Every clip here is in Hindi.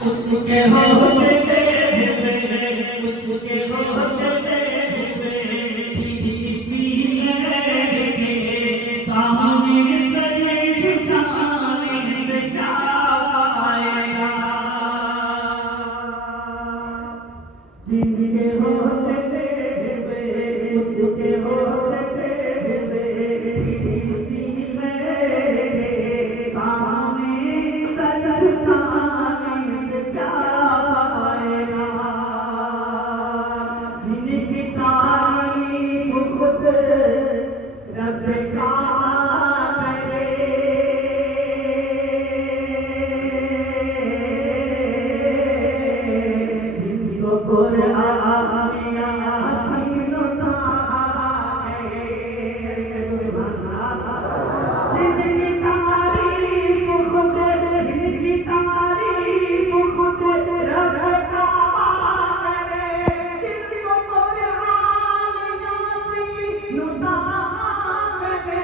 उसके होते उसके होते किसी के सामने से छुपाने से क्या आएगा जिनके होते उसके होते किसी के सामने से छुपाने से क्या आएगा जिनकी तारीफ खुद रब का करे जिनको कुरान में हसीन तारे जिनकी तारीफ खुद जिनकी तारीफ खुद रब का करे जिनको कुरान यासीन तारे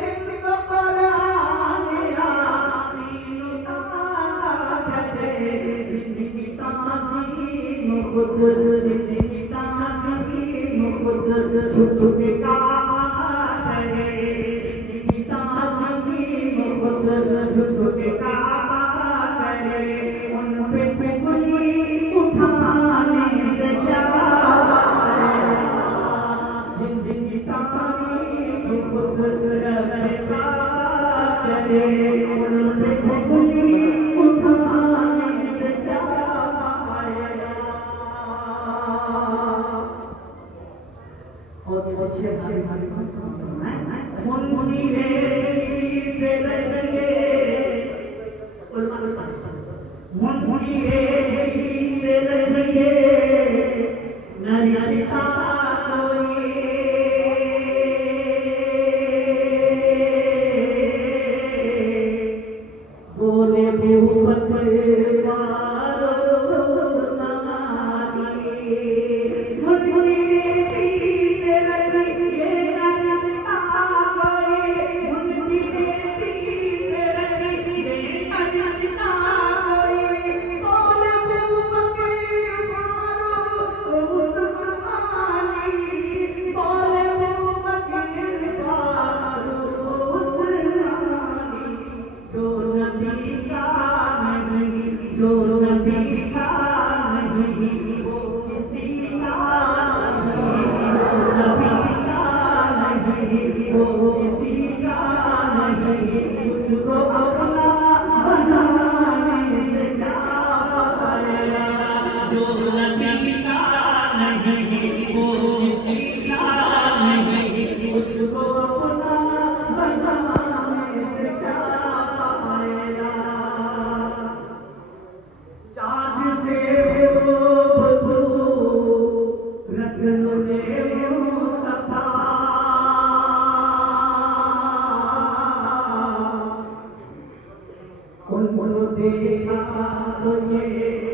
जिनको कुरान यासीन तारे जिनकी तारीफ खुद जिनकी तारीफ खुद छुप का करे जिनकी तारीफ खुद छुप का करे उन पे कोई उठाने से क्या जिनकी तारीफ खुद रब का करे उन पे कोई उठाने से क्या मुनीरे से रहेंगे मुनीरे से रहेंगे नरिश्ता कोई बोले बेहुबत उसको अपना बनाने से क्या आएगा जो नबी का नहीं वो किसी का नहीं उसको अपना बनाने से क्या आएगा चाँद से रत्नों से देखा तो ये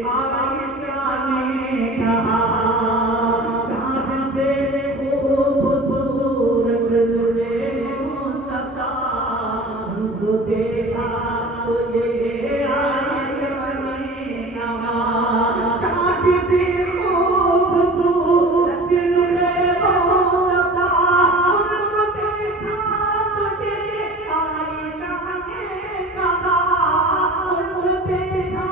आयशा ने कहा चाँद से खूबसूरत तुझे मुस्तफा को देखा तो ये आयशा ने कहा चाँद से खूबसूरत तुझे मुस्तफा उनको देखा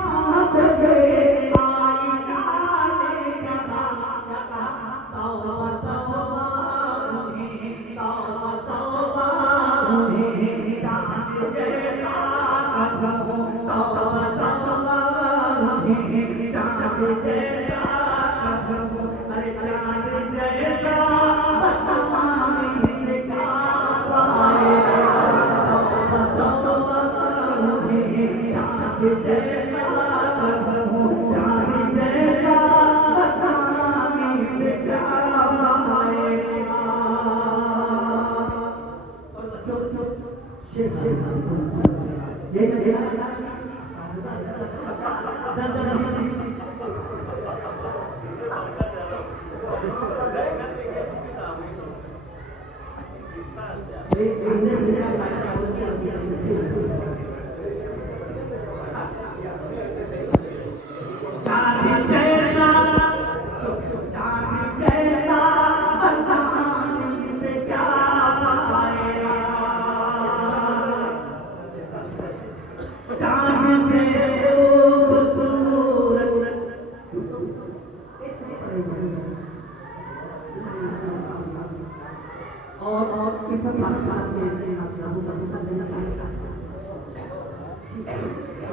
तुझे आयशा ने कहा जैसा और इस सब साथ में आप लागू कर देना चाहिए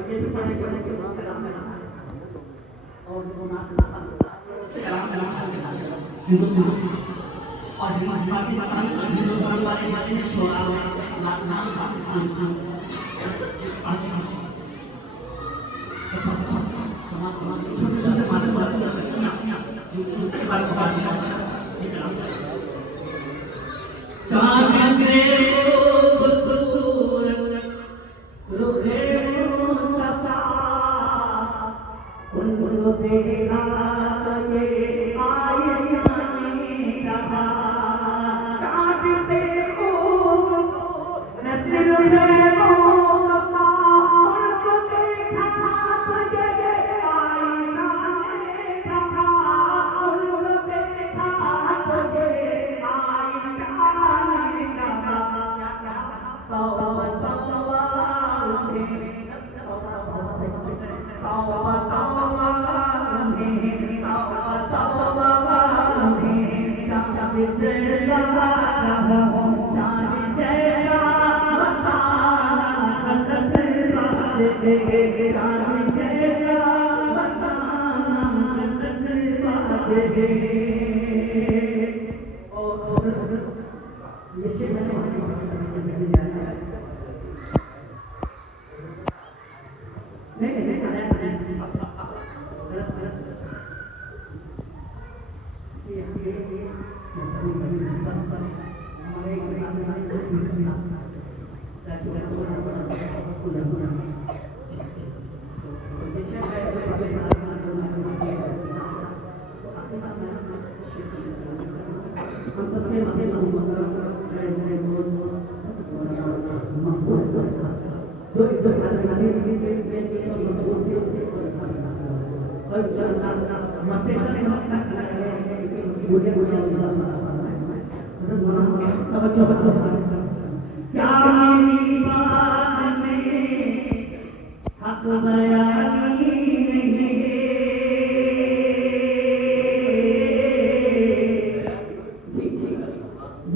ये भी पढ़े के बाद कलाम और जो कलाम हिंदुस्तान और पाकिस्तान वाले बातें नाम पाकिस्तान छोटे छोटे चांद से खूबसूरत रुखे मुस्तफा उनको देखा ये आयशा ने कहा चांद से खूबसूरत रुखे मुस्तफा उनको देखा ये आयशा ने कहा उनको देखा ये क्या मेरी बात में हक बयानी नहीं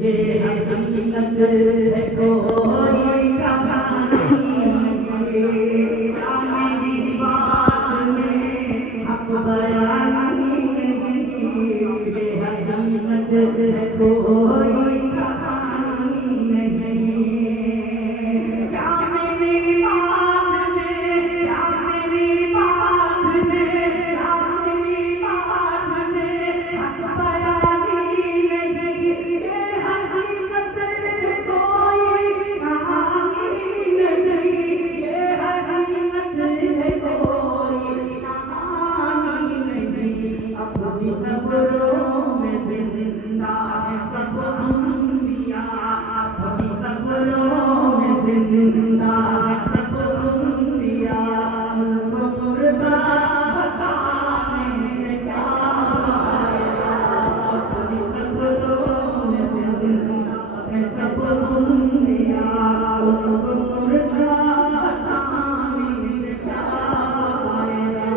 ये हकीकत है कोई कहानी नहीं क्या मेरी बात में हक बयानी नहीं ये हकीकत है कोई कहानी नहीं क्या मेरी बात में क्या मेरी बात में क्या मेरी बात में हक बयानी नहीं ये हकीकत है कोई कहानी नहीं ये हकीकत है कोई कहानी नहीं अपनी कब्रों में जिंदा है सब अंबिया अपनी कब्रों में जिंदा है सब अंबिया उनको मुर्दा बताने से क्या फायदा अपनी कब्रों में जिंदा है सब अंबिया उनको मुर्दा बताने से क्या फायदा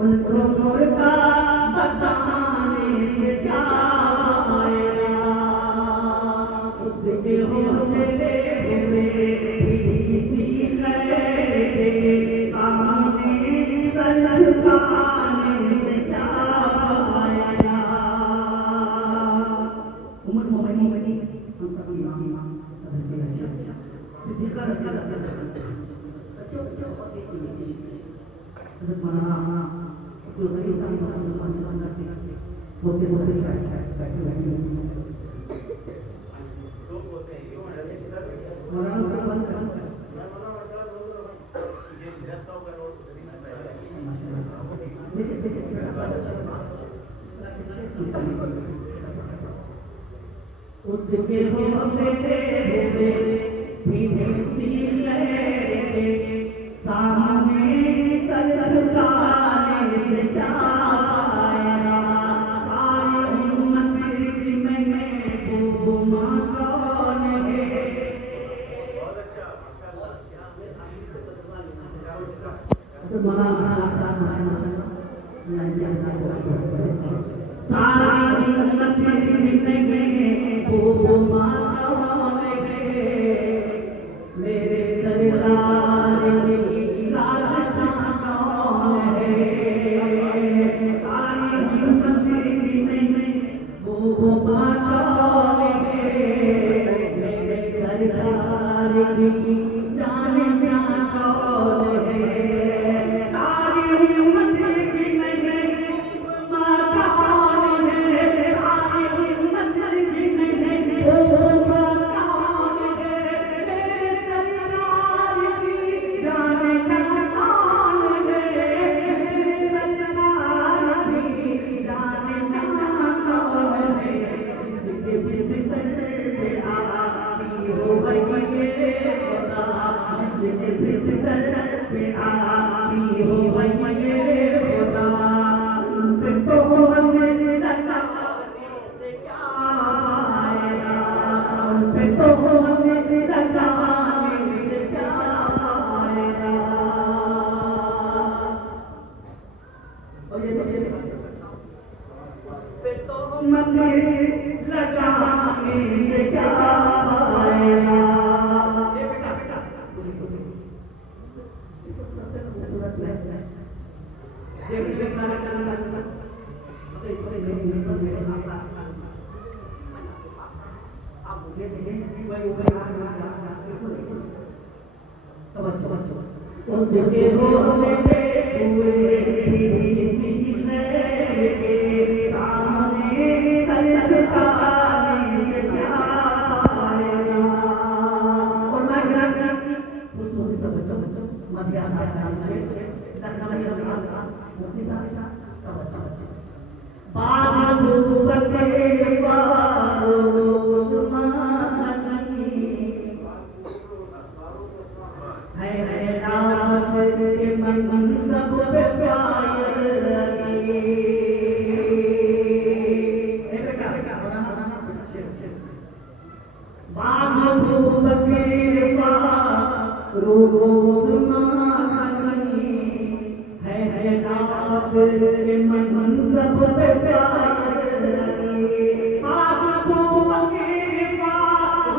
उनको मुर्दा बताने से क्या आएगा उसके होते हुए किसी करे सामने सर झुकाने से क्या आएगा उमर मोहम्मदी संसद इमाम सिद्दीक़ उसके होते हुए सामने सारी उम्मतें में वो माता मेरे सरदार की रास्ता कौन है सारी उम्मतें में वो माता मेरे सरदार की जाने जान कौन है सारी उम्मतें में माता कौन है सारी उम्मतें में वो माता कौन है मेरे सरदार की जाने जान कौन है मेरे सरदार की जाने जान कौन है जिसके बिस्तर पे आती हो वही ये खुदा जिसके बिस्तर पे आती हो वही ये खुदा उन पे तो हमें लगाने से क्या आएगा उन पे तो हमें लगाने से क्या आएगा पे तो हमें लगाने से क्या आएगा ये बेटा बेटा इसको सबसे खूबसूरत है देखिए गाना गाना गाना तो इस पर मेरे साथ आप मुझे देखें वही ऊपर तब अच्छा उसके होने हुए किसी के सामने सच छुपाने से क्या आएगा और मैं गिरा उस सब बच्चों मध्य आधार से लगना नहीं लगना मुक्ति साथ तब अच्छा बाबू बके बाबू है रात के मन सब पे प्यार लगी बेटा बेटा बाबू बके बाबू है रात के मन सब पे प्यार लगी बाबू बके बाबू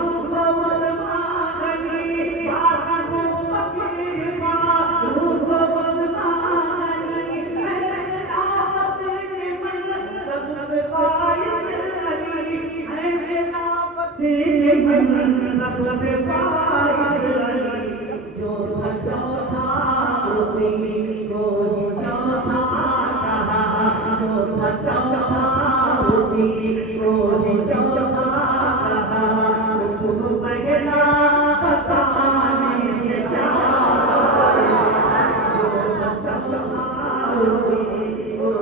जो चौथा उसी को चौथा कहा जो चौथा उसी को चौथा कहा उसको पहला बताने से क्या जो चौथा उसी को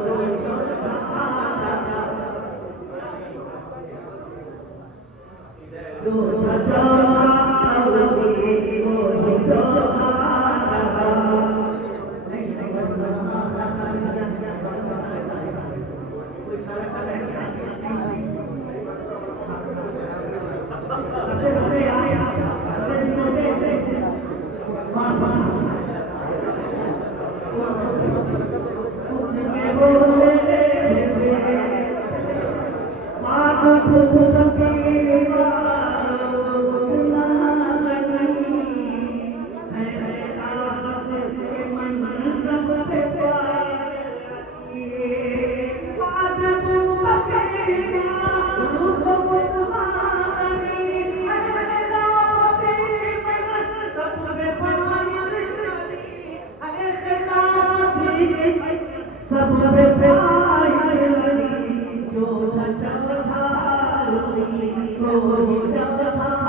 चौथा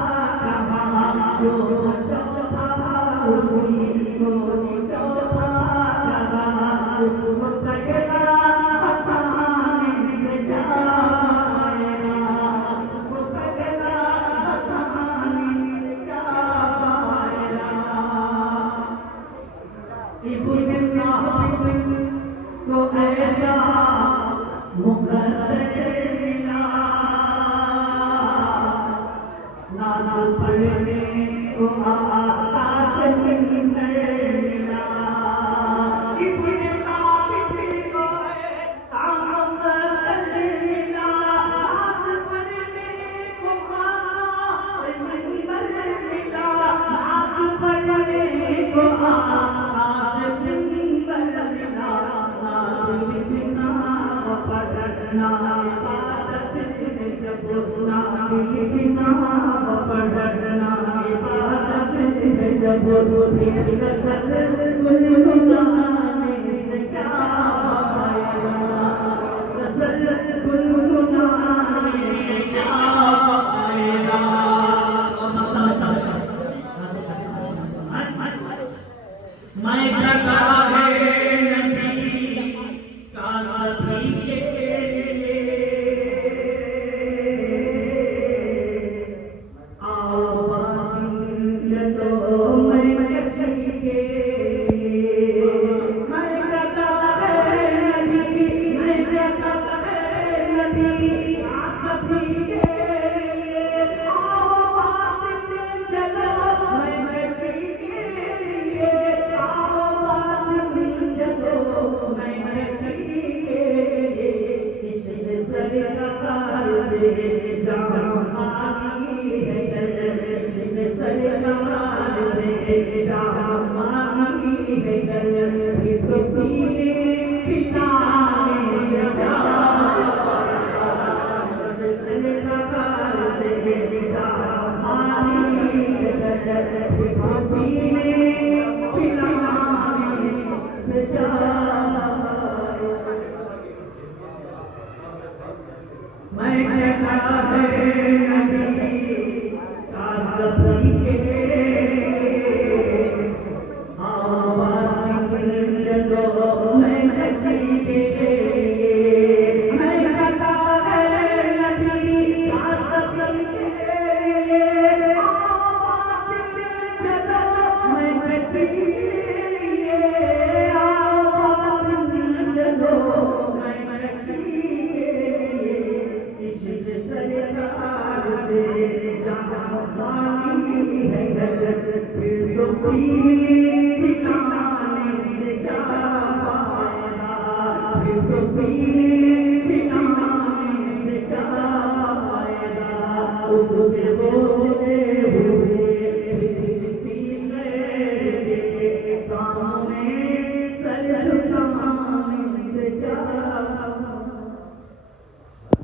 कहा जो चौथा उसी को चौथा उसके बोले